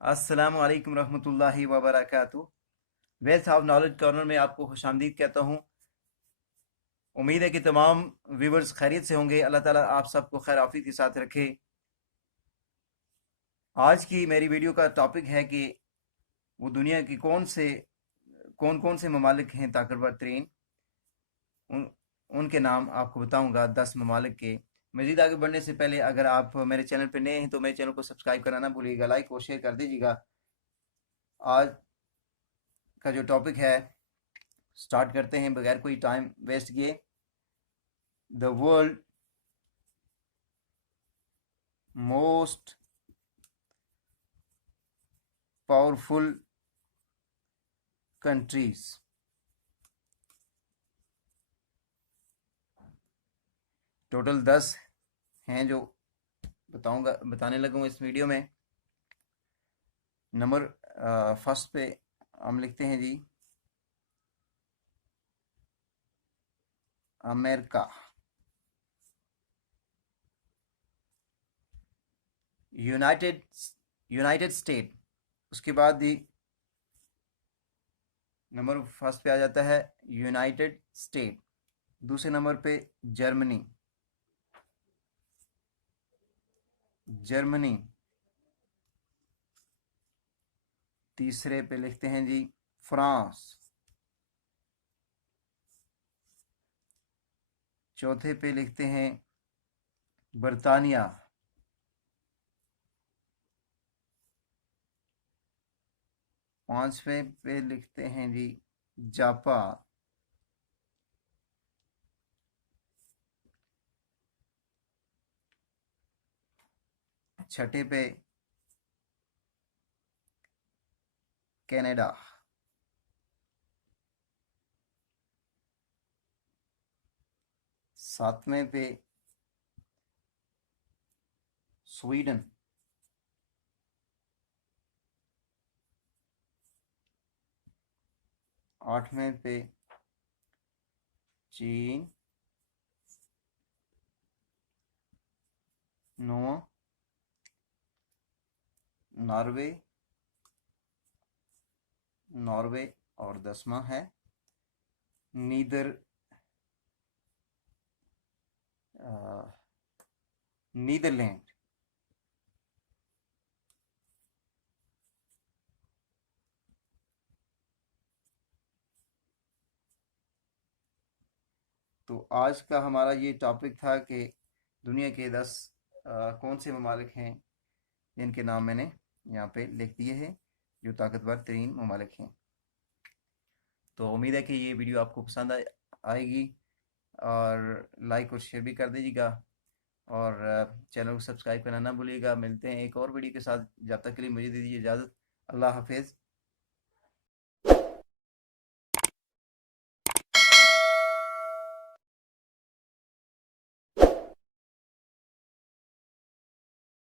अस्सलामु अलैकुम रहमतुल्लाहि व बरकातुहू। वेल्थ ऑफ नॉलेज कॉर्नर में आपको खुशामदीद कहता हूँ। उम्मीद है कि तमाम व्यूवर्स खैरियत से होंगे। अल्लाह ताला आप सबको खैर आफियत के साथ रखे। आज की मेरी वीडियो का टॉपिक है कि वो दुनिया की कौन कौन से ममालिक हैं ताकतवर तरीन। उन उनके नाम आपको बताऊंगा 10 ममालिक के। मज़ीद आगे बढ़ने से पहले अगर आप मेरे चैनल पर नए हैं तो मेरे चैनल को सब्सक्राइब करना ना भूलिएगा, लाइक और शेयर कर दीजिएगा। आज का जो टॉपिक है स्टार्ट करते हैं बगैर कोई टाइम वेस्ट किए। The world most powerful countries. Total 10 हैं जो बताने लगूंगा इस वीडियो में। नंबर फर्स्ट पे हम लिखते हैं जी अमेरिका, यूनाइटेड यूनाइटेड स्टेट। उसके बाद ही नंबर फर्स्ट पे आ जाता है यूनाइटेड स्टेट। दूसरे नंबर पे जर्मनी जर्मनी। तीसरे पे लिखते हैं जी फ्रांस। चौथे पे लिखते हैं बर्तानिया। पांचवें पे लिखते हैं जी जापान। छठे पे कनाडा। सातवें पे स्वीडन। आठवें पे चीन। नौवां नॉर्वे नॉर्वे। और 10वां है नीदर नीदरलैंड। तो आज का हमारा ये टॉपिक था कि दुनिया के 10 कौन से ममालिक हैं जिनके नाम मैंने यहाँ पे लिख दिए हैं, जो ताकतवर तरीन ममालिक हैं। तो उम्मीद है कि ये वीडियो आपको पसंद आएगी और लाइक और शेयर भी कर दीजिएगा और चैनल को सब्सक्राइब करना ना भूलिएगा। मिलते हैं एक और वीडियो के साथ, जब तक के लिए मुझे दे दीजिए इजाज़त। अल्लाह हाफिज़।